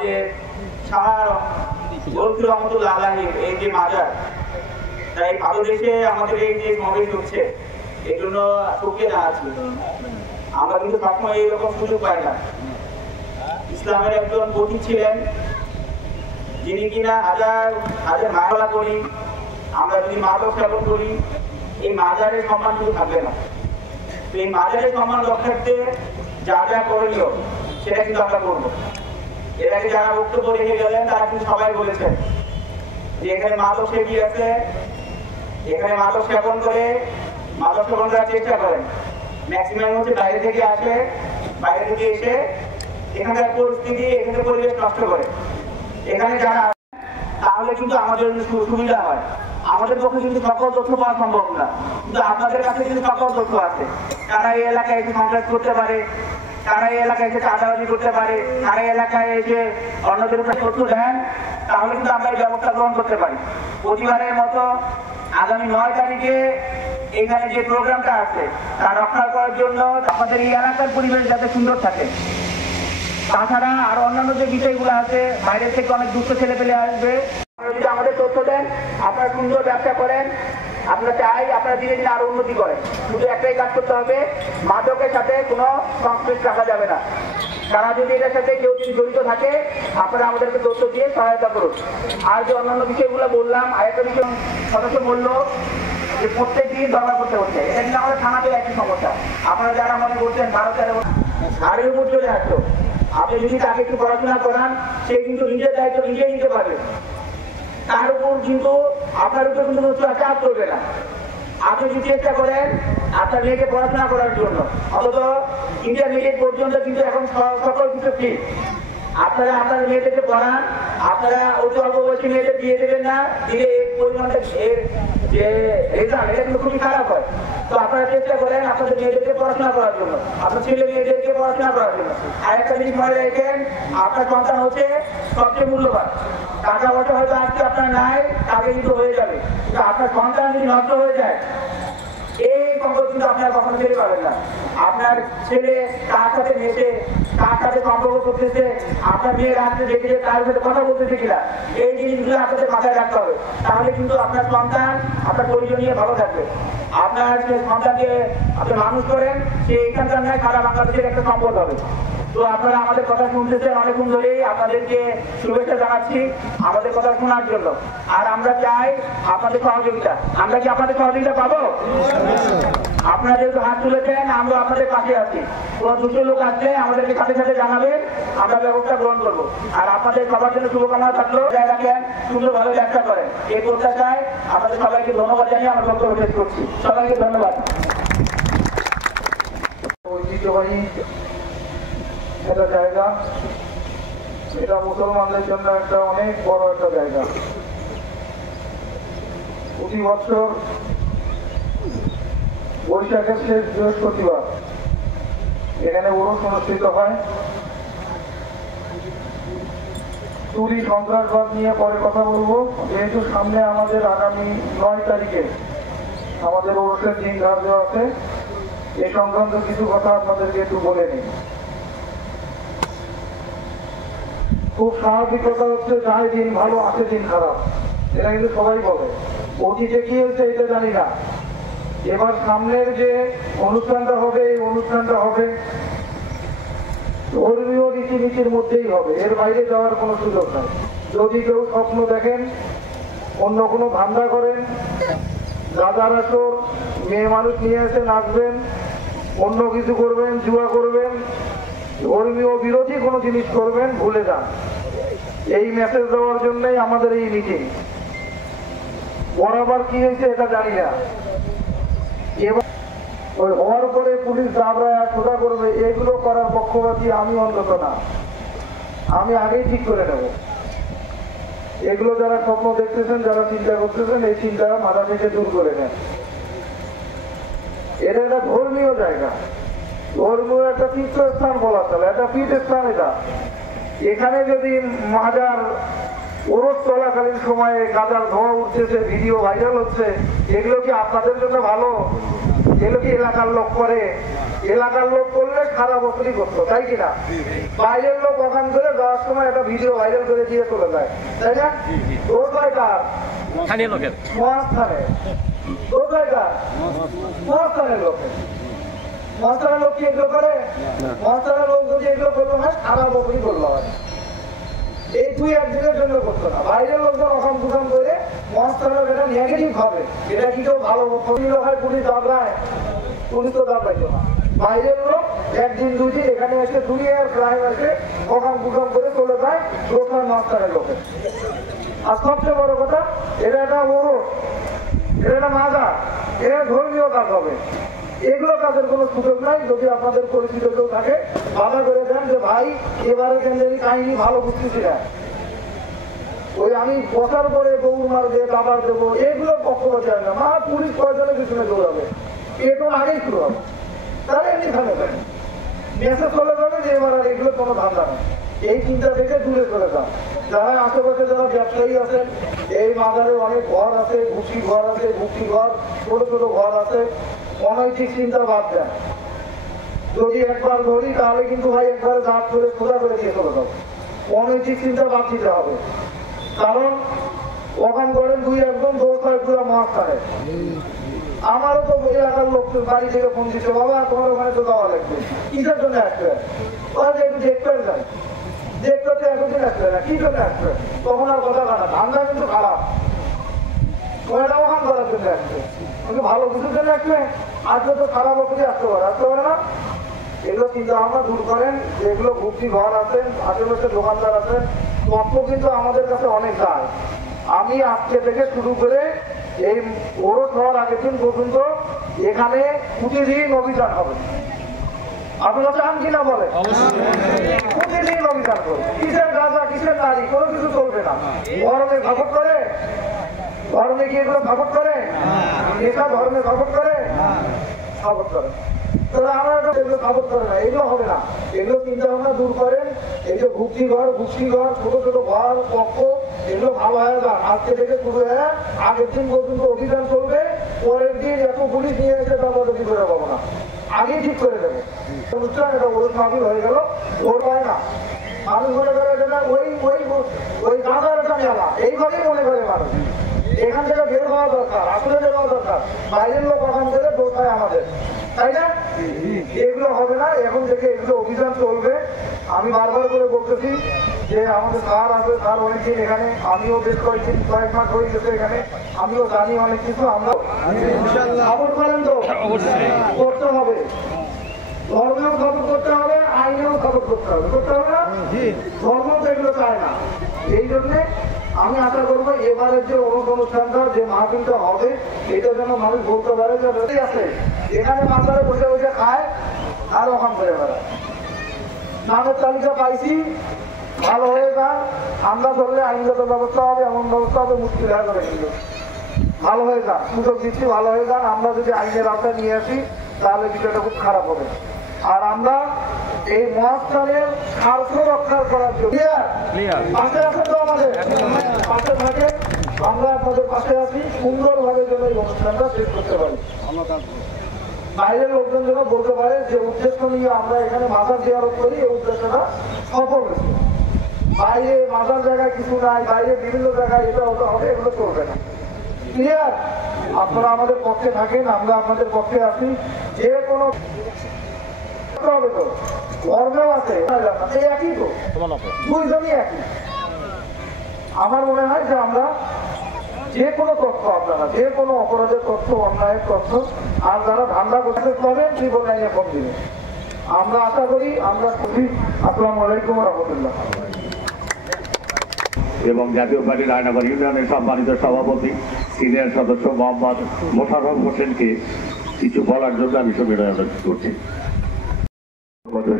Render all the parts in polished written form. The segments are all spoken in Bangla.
আমাদের রহমতুল্লাহ আলাইহির এই যে মাজার, তাই পাদদেশে আমাদের এই যে সমাবেশ হচ্ছে এই জন্য শুকরিয়া জানাচ্ছি। আমরা কিন্তু সবসময় এইরকম সুযোগ পাই না। ইসলামের একজন পথিক ছিলেন যিনি কিনা হাজার হাজার মায়ালা করি, আমরা যদি মাদক সেবন করি এই মাজারের সম্মান কিন্তু থাকবে না। এই মাজারের সম্মান রক্ষার্থে যা যা করণীয় সেটা কিন্তু আমরা করবো। এর আগে যারা বক্তব্য রেখে গেলেন তারা কিন্তু সবাই বলেছেন যে এখানে মাদক সেবী আছে, এখানে মাদক সেবন করে মাদক সেবন করার চেষ্টা করেন। ম্যাক্সিমাম হচ্ছে বাইরে থেকে আসে, বাইরে থেকে এসে এখানকার পরিস্থিতি এখানে পরিবেশ নষ্ট করে। এখানে যারা তাহলে কিন্তু আমাদের সুবিধা হয়। আমাদের পক্ষে কিন্তু সকল তথ্য পাওয়া সম্ভব না, কিন্তু আপনাদের কাছে কিন্তু সকল তথ্য আছে। তারা এই এলাকায় এসে কমপ্লেন করতে পারে, তারা এই এলাকায় এসে চাঁদাবাজি করতে পারে, তারা এই এলাকায় এসে অন্যদের উপরে তথ্য দেন, তাহলে কিন্তু আমরা এই ব্যবস্থা গ্রহণ করতে পারি। প্রতিবারের মতো আগামী 9 তারিখে এখানে যে প্রোগ্রামটা আছে তা রক্ষা করার জন্য আমাদের এই এলাকার পরিবেশ যাতে সুন্দর থাকে। তাছাড়া আরো অন্যান্য যে বিষয়গুলো আছে, বাইরে থেকে অনেক দুঃস্থ ছেলে পেলে আসবে, যদি আমাদের তথ্য দেন, আপনারা সুন্দর ব্যবসা করেন, আমরা চাই আপনারা ধীরে ধীরে আরো উন্নতি করেন। শুধু একটাই কাজ করতে হবে, মাদকের সাথে কোনো সংশ্লিষ্ট রাখা যাবে না। তারা যদি এটার সাথে কেউ যদি জড়িত থাকে আপনারা আমাদেরকে তথ্য দিয়ে সহায়তা করুন। আর যে অন্যান্য বিষয়গুলো বললাম, আরেকটা বিষয় সদস্য বললো যে প্রত্যেক দিন দরবার করতে হচ্ছে, এটা কিন্তু আমাদের থানাতে একই সমস্যা। আপনারা যারা মনে করছেন 12-13 সাড়ে উপর চলে আসতো, আপনি যদি তাকে একটু পড়াশোনা করান সে কিন্তু নিজের দায়িত্ব নিজেই নিতে পারবে, তার উপর কিন্তু আপনার উপর কিন্তু চাপ করবে না। আপনি যদি চেষ্টা করেন আপনার মেয়েকে পড়াশোনা করার জন্য, অন্তত ইন্টারমিডিয়েট পর্যন্ত কিন্তু এখন সকল কিছু ঠিক। আপনারা আপনার মেয়েদেরকে পড়ান, আপনারা অতি অল্প বয়সী মেয়েদের দিয়ে দেবেন না, দিলে এই পরিমাণটা এর যে রেজাল্ট এটা কিন্তু খুবই খারাপ হয়। তো আপনারা চেষ্টা করেন আপনাদের মেয়েদেরকে পড়াশোনা করার জন্য, আপনার ছেলে মেয়েদেরকে পড়াশোনা করার জন্য। আর একটা জিনিস মনে রাখেন, আপনার সন্তান হচ্ছে সবচেয়ে মূল্যবান। টাকা পয়সা হয়তো আজকে আপনার নাই, তাকে কিন্তু হয়ে যাবে, কিন্তু আপনার সন্তান যদি নষ্ট হয়ে যায় এই সম্পর্ক কিন্তু আপনার কখনো ছেড়ে পাবেন না। আপনার ছেলে তার সাথে মেশে, তার সাথে সম্পর্ক করতেছে, আপনার মেয়ে রাত্রে দেখে তার সাথে কথা বলতেছে কিনা, এই জিনিসগুলো আপনাদের মাথায় রাখতে হবে। তাহলে কিন্তু আপনার সন্তান আপনার পরিজন নিয়ে ভালো থাকবে। আপনার যে সন্তানকে আপনি মানুষ করেন সে এখানকার নয়, সারা বাংলাদেশের একটা সম্পদ হবে। তো আপনারা আমাদের কথা শুনতেছেন অনেকক্ষণ ধরেই, আপনাদেরকে শুভেচ্ছা জানাচ্ছি আমাদের কথা শোনার জন্য। আর আমরা চাই আপনাদের সহযোগিতা। আমরা কি আপনাদের সহযোগিতা পাবো? আপনারা যেহেতু হাত তুলেছেন, আমরা আপনাদের পাশে আছি। কোনো দুষ্ট লোক আসলে আমাদেরকে সাথে সাথে জানাবেন, আমরা ব্যবস্থা গ্রহণ করবো। আর আপনাদের সবার জন্য শুভকামনা থাকলো, রাখেন, সুন্দরভাবে ব্যবসা করেন, এই প্রত্যাশায় আপনাদের সবাইকে ধন্যবাদ জানিয়ে আমার বক্তব্য শেষ করছি। সবাইকে ধন্যবাদ। ঐতিহ্যবাহী একটা জায়গা, এটা মুসলমানদের জন্য একটা অনেক বড় একটা জায়গা। প্রতি বছর বৈশাখের শেষ বৃহস্পতিবার এখানে ওরস অনুষ্ঠিত হয়। চুরি সন্ত্রাসবাদ নিয়ে পরে কথা বলবো, যেহেতু সামনে আমাদের আগামী 9 তারিখে আমাদের ওরসের দিন ধার্য আছে, এ সংক্রান্ত কিছু কথা আপনাদেরকে একটু বলে নিই। খুব স্বাভাবিক কথা হচ্ছে, যাই দিন ভালো আসে দিন খারাপ, এটা কিন্তু সবাই বলে। অতীতে কি হয়েছে এটা জানি না। এবার সামনের যে অনুষ্ঠানটা হবে, এই অনুষ্ঠানটা হবে ধর্মীয় রীতিনীতির মধ্যেই হবে, এর বাইরে যাওয়ার কোনো সুযোগ নাই। যদি কেউ স্বপ্ন দেখেন অন্য কোনো ধান্দা করেন, গাঁজার আসর, মেয়ে মানুষ নিয়ে এসে নাচবেন, অন্য কিছু করবেন, জুয়া করবেন, ধর্মীয় বিরোধী কোনো জিনিস করবেন, ভুলে যান। এই মেসেজ দেওয়ার জন্যই আমাদের এই মিটিং। বরাবর কি হয়েছে এটা জানি না, এবার ওই হওয়ার পরে পুলিশ দাবরা সোজা করবে, এগুলো করার পক্ষপাতী আমি অন্তত না। আমি আগেই ঠিক করে নেব। এগুলো যারা স্বপ্ন দেখতেছেন, যারা চিন্তা করতেছেন, এই চিন্তা মাথা থেকে দূর করে নেন। এটা একটা ধর্মীয় জায়গা, ধর্মীয় একটা তীর্থস্থান বলা চলে, একটা পীঠস্থান। এটা এখানে যদি মাজার ওরস চলাকালীন সময়ে গাজার ধোঁয়া উঠতেছে, ভিডিও ভাইরাল হচ্ছে, এগুলো কি আপনাদের জন্য ভালো? এগুলো কি এলাকার লোক করে? এলাকার লোক করলে খারাপ অসুরি করতো, তাই কিনা? বাইরের লোক ওখান করে যাওয়ার সময় একটা ভিডিও ভাইরাল করে দিয়ে চলে যায়, তাই না? কোথায় কার স্থানীয় লোকের মহাস্থানে, কোথায় কার মহাস্থানের লোকের, মহাস্থানের লোক কি এগুলো করে? মহাস্থানের লোক যদি এগুলো করলো হয় খারাপ অসুরি করলো হয়, এই দুই একদিনের জন্য করতো না। বাইরের লোকজন অসম দুসম করে মহাস্থানের এটা নেগেটিভ হবে, এটা কি কেউ ভালো হয়? পুলিশ দাবড়ায়, পুলিশ তো দাবড়াইতো না। বাইরের লোক একদিন দুই দিন এখানে এসে দুনিয়ার ক্রাইম এসে অকাম কুকাম করে চলে যায় দোকান মাস্টারের লোকের। আর সবচেয়ে বড় কথা, এটা একটা বড়, এটা একটা মাজা, এটা ধর্মীয় কাজ হবে। এগুলো কাজের কোনো সুযোগ নাই। যদি আপনাদের পরিচিত কেউ থাকে বাধা করে দেন যে ভাই এবারে কেন্দ্রের কাহিনী ভালো বুঝতেছি না, ওই আমি বসার পরে দৌড় মারবে দাবার দেবো, এগুলো পক্ষপাত যায় না। মা পুলিশ কয়জনের পিছনে দৌড়াবে, এগুলো আগেই শুরু হবে, তাহলে এমনি থামে যাবে, মেসেজ চলে যাবে যে এবার আর এগুলো কোনো ধান্দা নেই। এই চিন্তা থেকে দূরে চলে যান। যারা আশেপাশে যারা ব্যবসায়ী আছেন, এই বাজারে অনেক ঘর আছে, ঘুষি ঘর আছে, ভুক্তি ঘর, ছোট ছোট ঘর আছে, অনৈতিক চিন্তা বাদ দেন। যদি একবার ধরি তাহলে কিন্তু ভাই একবারে দাঁত করে সোজা করে দিয়ে চলে যাবে। অনৈতিক চিন্তা বাদ দিতে হবে, কারণ ওখান করেন দুই একদম দোষ হয় পুরো মহাস্থানে। আমারও তো এলাকার লোক বাড়ি থেকে ফোন দিচ্ছে, বাবা তোমার ওখানে তো যাওয়া লাগবে, কিসের জন্য আসবে? ওরা যে একটু দেখতে যায়, দেখতে তো এতদিন আসবে না, কি জন্য আসবে? তখন আর কথা খারাপ, ধান্দা কিন্তু খারাপ, ওরা ওখান করার জন্য আসবে, কিন্তু ভালো কিছুর জন্য আসবে। আসলে তো খারাপ অপরে আসতে পারে না। এগুলো চিন্তা ভাবনা দূর করেন। যেগুলো ভুক্তি ঘর আছেন, আশেপাশে দোকানদার আছেন, তথ্য কিন্তু আমাদের কাছে অনেক যায়। আমি আজকে থেকে শুরু করে এই ওরস হওয়ার আগের দিন পর্যন্ত এখানে প্রতিদিন অভিযান হবে। আপনারা চান কিনা বলে? প্রতিদিন অভিযান করবে। কিসের গাঁজা, কিসের নারী, কোনো কিছু চলবে না। গরমে ভাবক করে, ধর্মে কি এগুলো ভাবক করে? নেশা ধর্মে ভাবক করে? ভাবক করে। তাহলে আমরা এগুলো ভাবক করে না, এগুলো হবে না। এগুলো চিন্তা ভাবনা দূর করেন। এই যে ভুক্তি ঘর, ছোট ছোট ঘর, পক্ষ, এগুলো ভালো হয়ে যান। আজকে থেকে শুরু হয়ে আগের দিন পর্যন্ত অভিযান চলবে। পরের দিন এত পুলিশ নিয়ে এসে দাবাদাবি করে পাবো না, আগেই ঠিক করে দেবো। অনুষ্ঠান এটা ওর মাফিল হয়ে গেল, ওর হয় না। মানুষ মনে করে এটা ওই গাঁজার একটা মেলা, এইভাবেই মনে করে মানুষ। এখান থেকে বের হওয়া দরকার, আসলে বের হওয়া দরকার। বাইরের লোক ওখান থেকে দোষায় আমাদের, তাই না? এগুলো হবে না। এখন থেকে এগুলো অভিযান চলবে। আমি বারবার করে বলতেছি যে আমাদের স্যার আছে, স্যার অনেকদিন এখানে, আমিও বেশ কয়েক মাস হয়ে গেছে এখানে, আমিও জানি অনেক কিছু। আমরা খবর করেন তো করতে হবে, ধর্মেও খবর করতে হবে, আইনেও খবর করতে হবে, করতে হবে না? ধর্ম তো এগুলো চায় না। এই জন্যে আমি আশা করবো এবারের যে অনুষ্ঠানটা, যে মাহফিলটা হবে, এটা যেন মানুষ বলতে পারে যে আছে এখানে মাথায় বসে বসে খায় আর ওখান করে বেড়ায়। নামের তালিকা পাইছি, ভালো হয়ে যান। আমরা ধরলে আইনগত ব্যবস্থা হবে, এমন ব্যবস্থা হবে, মুশকিল হয়ে যাবে। কিন্তু ভালো হয়ে যান, সুযোগ দিচ্ছি, ভালো হয়ে যান। আমরা যদি আইনের আওতায় নিয়ে আসি তাহলে বিষয়টা খুব খারাপ হবে। আর আমরা এই মহাস্থানের স্বার্থ রক্ষা করার জন্য পাশে আছেন তো, আমাদের পাশে থাকে, আমরা আপনাদের পাশে আছি। সুন্দরভাবে যেন এই অনুষ্ঠানটা শেষ করতে পারি। বাইরের লোকজন যেন বলতে পারে যে উদ্দেশ্য নিয়ে আমরা এখানে মাজার জিয়ারত করি, এই উদ্দেশ্যটা সফল হয়েছে। বাইরে মাজার জায়গায় কিছু নাই, বাইরে বিভিন্ন জায়গায় এটা হতে হবে, এগুলো চলবে না। ক্লিয়ার? আপনারা আমাদের পক্ষে থাকেন, আমরা আপনাদের পক্ষে আছি। যে কোনো হবে তো ধর্মেও আছে, একই তো, দুইজনই একই। আমার মনে হয় যে আমরা যে কোনো তথ্য, আপনারা যে কোনো অপরাধের তথ্য, অন্যায়ের তথ্য, আর যারা ধান্দা করতে পারবেন ত্রিপল নাইনে ফোন দিবেন। আমরা আশা করি আমরা খুবই। আসসালামু আলাইকুম ওয়া রাহমাতুল্লাহ। এবং জাতীয় পার্টির আয়নাগর ইউনিয়নের সম্মানিত সভাপতি সিনিয়র সদস্য মোহাম্মদ মোশাররফ হোসেনকে কিছু বলার জন্য আমি সবিনয় অনুরোধ করছি।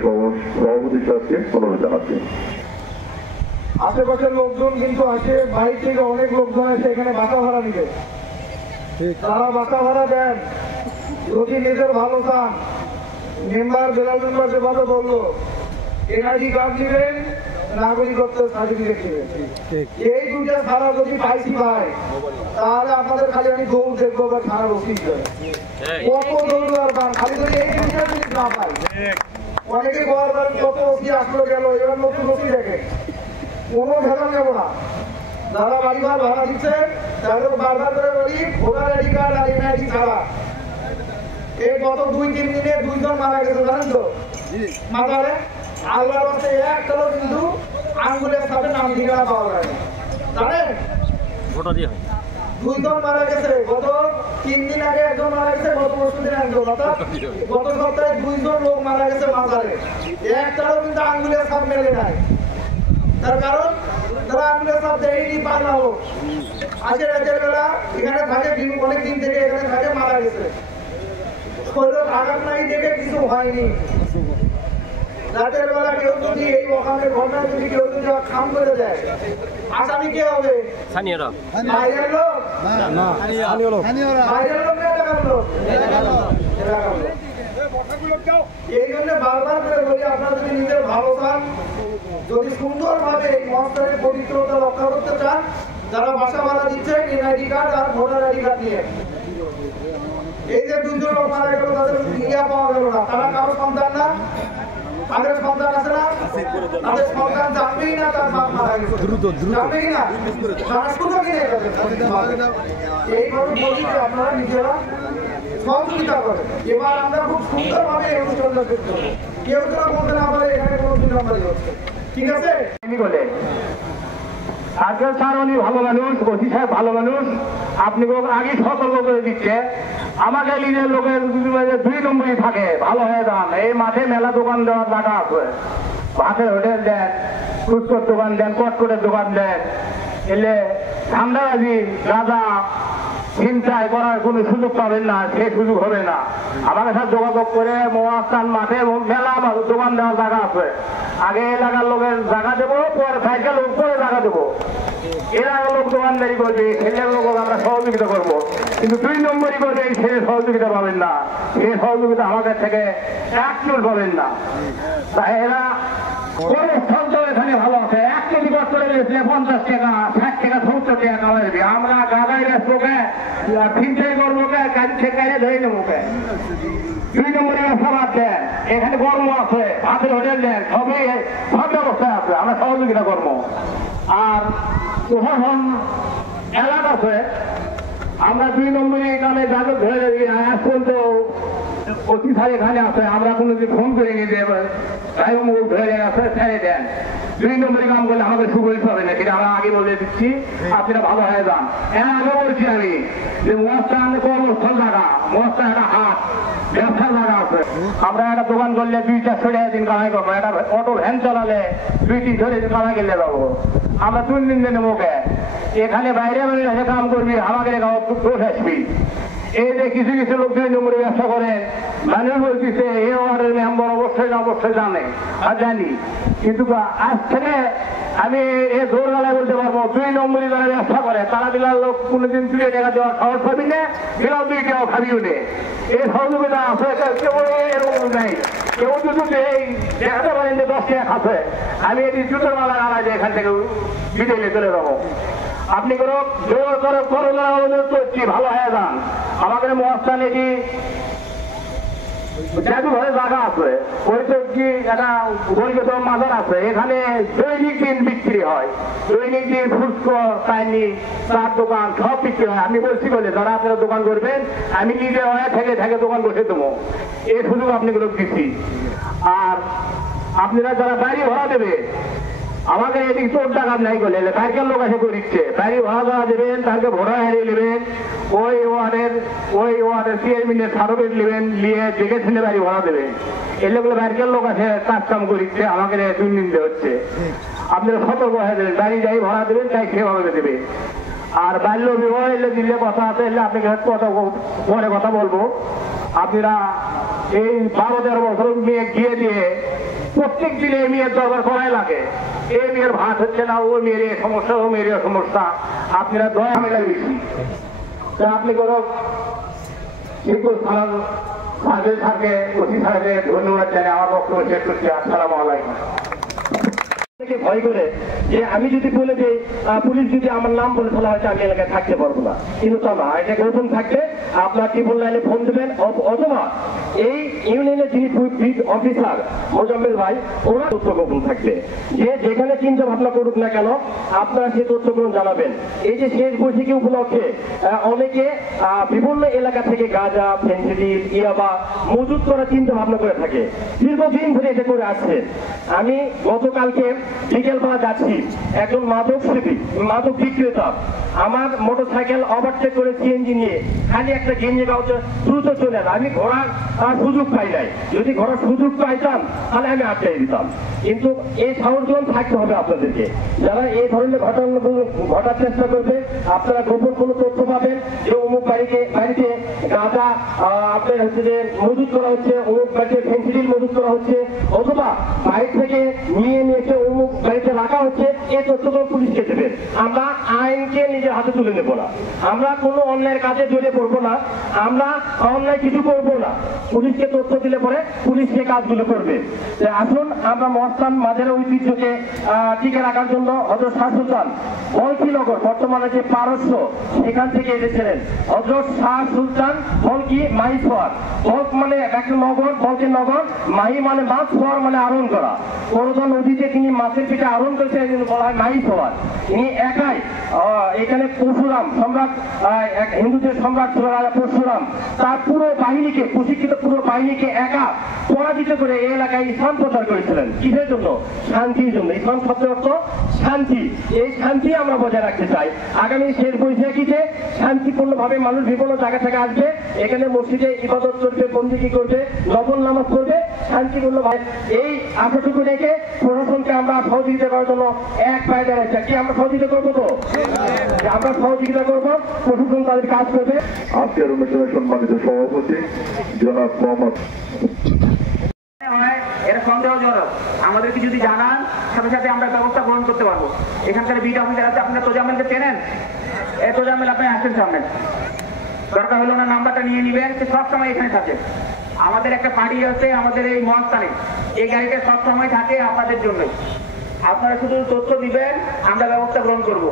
সভাপতি সাহেবকে অনুরোধ জানাচ্ছি। আশেপাশের লোকজন কিন্তু আসে, বাইরে থেকে অনেক লোকজন আসে এখানে বাসা ভাড়া নিবে। তারা বাসা ভাড়া দেন, যদি নিজের ভালো চান, মেম্বার জেলা মেম্বার যেভাবে বললো এনআইডি কার্ড দিবেন, নাগরিকত্ব সার্টিফিকেট দিবে। এই দুইটা ছাড়া যদি পাইছি ভাই, তাহলে আপনাদের খালি আমি দৌড় দেখবো বা থানার অফিস কত দৌড় আর খালি যদি এই দুইটা যদি না পাই। অনেকে বলবার কত অফিস আসলো গেল, এবার নতুন অফিস দেখে কোনো ভেজাল নেব না। যারা বাড়ি ঘর ভাড়া দিচ্ছে তাদের বারবার করে বলি ভোটার আইডি কার্ড আর এনআইডি ছাড়া। এই গত 2-3 দিনে 2 জন মারা গেছে জানেন তো মাজারে। আল্লাহর রাস্তে একটাও কিন্তু আঙ্গুলের সাথে নাম ঠিকানা পাওয়া যায় না জানেন। 2 জন মারা গেছে, গত 3 দিন আগে একজন মারা গেছে, গত পরশু দিন একজন, অর্থাৎ গত সপ্তাহে 2 জন লোক মারা গেছে মাজারে। একটাও কিন্তু আঙ্গুলের সাথে মেলে নাই। তার কারণ তারা আঙ্গুলের সাথে দেয়নি পার না হোক। আজকে রাতের বেলা এখানে থাকে, অনেক দিন থেকে এখানে থাকে, মারা গেছে। শরীর আঘাত নাই দেখে কিছু হয়নি। রাতের বেলা কেউ যদি এই ওখানের ঘটনা যদি কেউ যদি খাম করে দেয়, আসামি কে হবে? বাইরের লোক, বাইরের লোক না এলাকার লোক। এই জন্য বারবার করে বলি, আপনারা যদি নিজের ভালো চান, যদি সুন্দরভাবে এই মহাস্থানের পবিত্রতা রক্ষা করতে চান, যারা বাসা ভাড়া দিচ্ছেন এনআইডি কার্ড আর ভোটার আইডি কার্ড নিয়ে। এই যে 2 জন লোক মারা গেল, তাদের ইয়া পাওয়া গেল না, তারা কারো সন্তান না, তাদের সন্তান আছে না, তাদের সন্তান জানবেই না তার বাপ মারা গেছে, জানবেই না, রাষ্ট্র কিনে এইভাবে বলি যে আপনারা নিজেরা সহযোগিতা করেন। এবার আমরা খুব সুন্দরভাবে এই অনুষ্ঠানটা করতে হবে। কেউ যেন বলতে না পারে এখানে কোনো দুই নম্বরই হচ্ছে, ঠিক আছে? বলে সার্কেল স্যার উনি ভালো মানুষ, ওসি সাহেব ভালো মানুষ, আপনি আগে সতর্ক করে দিচ্ছে। আমাকে নিজের লোকের 2 নম্বরই থাকে, ভালো হয়ে যান। এই মাঠে মেলা দোকান দেওয়ার জায়গা আছে, ভাতের হোটেল দেন, ফুচকোর দোকান দেন, কটকটের দোকান দেন, এলে ঠান্ডাবাজি গাঁজা চিন্তায় করার কোনো সুযোগ পাবেন না, সে সুযোগ হবে না। আমাদের সাথে যোগাযোগ করে মহাস্থান মাঠে মেলা দোকান দেওয়ার জায়গা আছে, আগে এলাকার লোকের জায়গা দেবো, পরে সাইকেল উপরে জায়গা দেবো। এলাকার লোক দোকানদারি করবে, ছেলের লোক আমরা সহযোগিতা করবো, কিন্তু 2 নম্বরই করবে, এই ছেলে সহযোগিতা পাবেন না। সেই সহযোগিতা আমাদের থেকে 1 চুল পাবেন না। তাই এরা এখানে ভালো আছে, 1 কেজি কষ্ট করে দিয়েছে 50 টাকা, 60 টাকা, 70 টাকা কামাইবি। আমরা গাদাই রাখবোকে, চিন্তাই করবোকে, গাড়ি থেকে ধরে নেবোকে। 2 নম্বরের ব্যবসা বাদ দেন, এখানে কর্ম আছে, ভাতের হোটেল দেন, সব ব্যবস্থায় আছে, আমরা সহযোগিতা করবো। আর প্রশাসন এলাকা আছে, আমরা 2 নম্বরে এখানে যাদের ধরে এখন তো অতি সার এখানে আছে, আমরা কোনো দিন ফোন করে নিয়ে দেব ধরে আছে ছেড়ে দেন। 2 নম্বরে কাম করলে আমাদের সুপরিচিত হবে না, সেটা আমরা আগে বলে দিচ্ছি, আপনারা ভালো হয়ে যান। আগে বলছি আমি যে মহাস্থান কর্মস্থল জায়গা, মহাস্থান একটা হাট ব্যবসার জায়গা আছে। আমরা একটা দোকান করলে 2-400 টাকা দিন কামাই করবো, একটা অটো ভ্যান চালালে 2-300 দিন কামাই গেলে যাবো। আমরা 2 দিন দিনে মুখে এখানে বাইরে এসে কাম করবি, আমাকে দোষ আসবি। এই যে কিছু কিছু লোক 2 নম্বরে ব্যবসা করে, মানুষ বলতেছে এ ওয়ার্ডের মেম্বার অবশ্যই জানে আর জানি, কিন্তু আজ থেকে আমি এ জোর গলায় বলতে পারবো 2 নম্বরে যারা ব্যবসা করে তারা বিলার লোক কোনোদিন 2 টাকা দেওয়ার সাহস পাবি না, বিলাও 2 টাকাও খাবিও নে। এই সহযোগিতা আছে, কেউ এরকম নাই। কেউ যদি দেখাতে পারেন যে 10 টাকা খাচ্ছে, আমি এটি জুতোর মালা গাড়াই যে এখান থেকে বিদায় চলে যাবো। আপনি কোনো জোর করে অনুরোধ করছি, ভালো হয়ে যান। আমাদের মহাস্থানে কি জাদুঘরের জায়গা আছে, ওই তো কি একটা গরিব মাজার আছে, এখানে দৈনিক দিন বিক্রি হয়, দৈনিক দিন ফুচকো, চাইনিজ, চার দোকান সব বিক্রি হয়। আমি বলছি বলে যারা আপনারা দোকান করবেন, আমি নিজে থেকে দোকান বসে দেবো, এই সুযোগ আপনাগুলো দিচ্ছি। আর আপনারা যারা বাড়ি ভাড়া দেবে, আমাদের এদিক 4 টাকা নাই করলে সাইকেল লোক এসে করিচ্ছে, বাড়ি ভাড়া দেওয়া দেবেন, তাকে ভোটা হারিয়ে নেবেন, ওই ওয়ার্ডের চেয়ারম্যানের সার্টিফিকেট নেবেন, নিয়ে দেখে শুনে বাড়ি ভাড়া দেবেন। এগুলো সাইকেল লোক আছে কাজ কাম করিচ্ছে, আমাকে 2 দিন হচ্ছে। আপনারা সতর্ক হয়ে দেবেন, বাড়ি যাই ভাড়া দেবেন, তাই সেভাবে দেবে। আর বাল্য বিবাহ এলে দিলে কথা আছে, এলে আপনাকে পরে কথা বলবো। আপনারা এই 12-13 বছর মেয়ে গিয়ে দিয়ে প্রত্যেক দিনে এই মেয়ের দরবার করাই লাগে, এই মেয়ের ভাত হচ্ছে না, ও মেয়ের সমস্যা, ও মেয়ের সমস্যা, আপনারা দয়া মেলা বেশি। আপনি কোনো সার্কেল থাকে, ওসি সাহেবের ধন্যবাদ জানাই। আমার বক্তব্য শেষ করছি। আসসালামু আলাইকুম। অনেকে ভয় করে যে আমি যদি বলে দিই পুলিশ যদি আমার নাম বলে তাহলে হয়তো আমি এলাকায় থাকতে পারবো না, কিন্তু তা না, এটা গোপন থাকবে। আপনার ট্রিপল লাইনে ফোন দেবেন, অথবা এই ইউনিয়নের যিনি অফিসার মোজাম্মেল ভাই, ওরা তথ্য গোপন থাকবে। যে যেখানে চিন্তা ভাবনা করুক না কেন আপনারা সেই তথ্যগুলো জানাবেন। এই যে শেষ বৈশাখী উপলক্ষে অনেকে বিভিন্ন এলাকা থেকে গাঁজা, ফেন্সিডিল, ইয়াবা মজুত করার চিন্তা ভাবনা করে থাকে, দীর্ঘদিন ধরে এটা করে আসছে। আমি গতকালকে বিকেলবেলা যাচ্ছি, একজন মাদক বিক্রেতা আমার মোটরসাইকেল ওভারটেক করে সিএনজি নিয়ে খালি একটা গেঞ্জি গাউতে দ্রুত চলে এল। আমি ঘোরার সুযোগ পাই নাই, যদি ঘোরার সুযোগ পাইতাম তাহলে আমি আটকাই দিতাম। কিন্তু এই সাহসগুলো থাকতে হবে আপনাদেরকে। যারা এই ধরনের ঘটনাগুলো ঘটার চেষ্টা করবে, আপনারা গোপন কোনো তথ্য পাবেন যে অমুক বাড়িতে গাঁজা আপনার হচ্ছে যে মজুত করা হচ্ছে, অমুক বাড়িতে ফেন্সিডিল মজুত করা হচ্ছে, অথবা বাইরে থেকে নিয়ে এসে অমুক বাড়িতে রাখা হচ্ছে, এই তথ্যগুলো পুলিশকে দেবেন। আমরা আইনকে নিজের হাতে তুলে নেবো না, আমরা কোনো অন্যায়ের কাজে জড়িয়ে পড়বো না, আমরা অন্যায় কিছু করবো না। পুলিশকে তথ্য দিলে পরে পুলিশ সে কাজগুলো করবে। আসুন আমরা মহাস্থান মাঝের ঐতিহ্যকে টিকে রাখার জন্য হযরত শাহ সুলতান বলকিনগর, বর্তমানে যে পারস্য, সেখান থেকে এসেছিলেন হযরত শাহ সুলতান বলকি মাহিসওয়ার। বলক মানে একটা নগর, বলকের নগর, মাহি মানে মাছ, সোয়ার মানে আরোহণ করা। করদা নদীতে তিনি মাছের পেটে আরোহণ করেছেন, বলা হয় মাহিসওয়ার। তিনি একাই এখানে পরশুরাম সম্রাট, হিন্দুদের সম্রাট ছিল রাজা পরশুরাম, তার পুরো বাহিনীকে, প্রশিক্ষিত পুরো বাহিনীকে একা পরাজিত করে এই এলাকায় ইসলাম প্রচার করেছিলেন। কিসের জন্য? শান্তির জন্য। ইসলাম শব্দের অর্থ শান্তি। এই শান্তি আমরা বজায় রাখতে চাই। আগামী শেষ বৈশাখীতে শান্তিপূর্ণভাবে মানুষ বিভিন্ন জায়গা থেকে আসবে, এখানে মসজিদে ইবাদত করবে, বন্দিগি করবে, নফল নামাজ করবে শান্তিপূর্ণভাবে। এই আশাটুকু রেখে প্রশাসনকে আমরা সহযোগিতা করার জন্য এক পায়ে দাঁড়াচ্ছি। কি আমরা সহযোগিতা করবো? তো আমরা সহযোগিতা করবো, প্রশাসন তাদের কাজ করবে। আজকের অনুষ্ঠানের সম্মানিত সভাপতি জনাব মোহাম্মদ, এটা সন্দেহজনক, আমাদেরকে যদি জানান সাথে সাথে আমরা ব্যবস্থা গ্রহণ করতে পারবো। এখানকার বিট অফিসার আছে, আপনারা তোজামেলকে চেনেন? এই তোজামেল আপনি আসেন সামনে, দরকার হলে ওনার নাম্বারটা নিয়ে নিবেন, সে সবসময় এখানে থাকে। আমাদের একটা পার্টি আছে আমাদের এই মহাস্থানে, এই গাড়িটা সবসময় থাকে আপনাদের জন্যই। আপনারা শুধু তথ্য দিবেন, আমরা ব্যবস্থা গ্রহণ করব।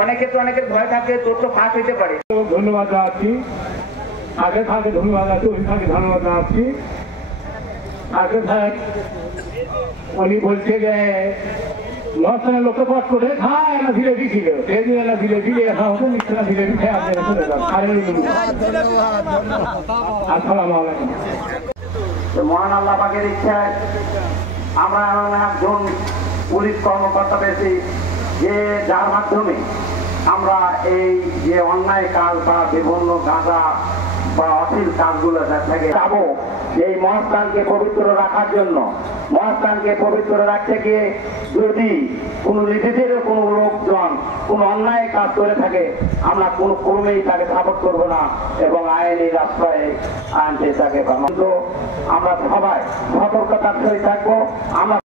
অনেকের ভয় থাকে তথ্য ফাঁস হইতে পারে। ধন্যবাদ জানাচ্ছি, আগে থাকে ধন্যবাদ আছে, ওই থাকে ধন্যবাদ জানাচ্ছি। আগে থাক উনি বলছে যে মহাস্থানের লোককে পথ করে খায় না ধীরে দিছিল, সেদিন এলা ধীরে ধীরে এসা হতো, নিশ্চয় ধীরে ধীরে আপনারা চলে যান। আসসালামু আলাইকুম। মহান আল্লাহ পাকের ইচ্ছায় আমরা এমন একজন পুলিশ কর্মকর্তা পেয়েছি যে যার মাধ্যমে আমরা এই যে অন্যায় কাজ বা বিভিন্ন গাঁজা বা অশ্লীল কাজগুলো থেকে যাবো, এই মহাস্থানকে পবিত্র রাখার জন্য। মহাস্থানকে পবিত্র রাখতে গিয়ে যদি কোনো নিজেদের কোনো লোকজন কোনো অন্যায় কাজ করে থাকে, আমরা কোনো ক্রমেই তাকে সাপোর্ট করবো না এবং আইনের আশ্রয়ে আনতে তাকে আমরা সবাই সতর্কতার সহিত থাকবো। আমরা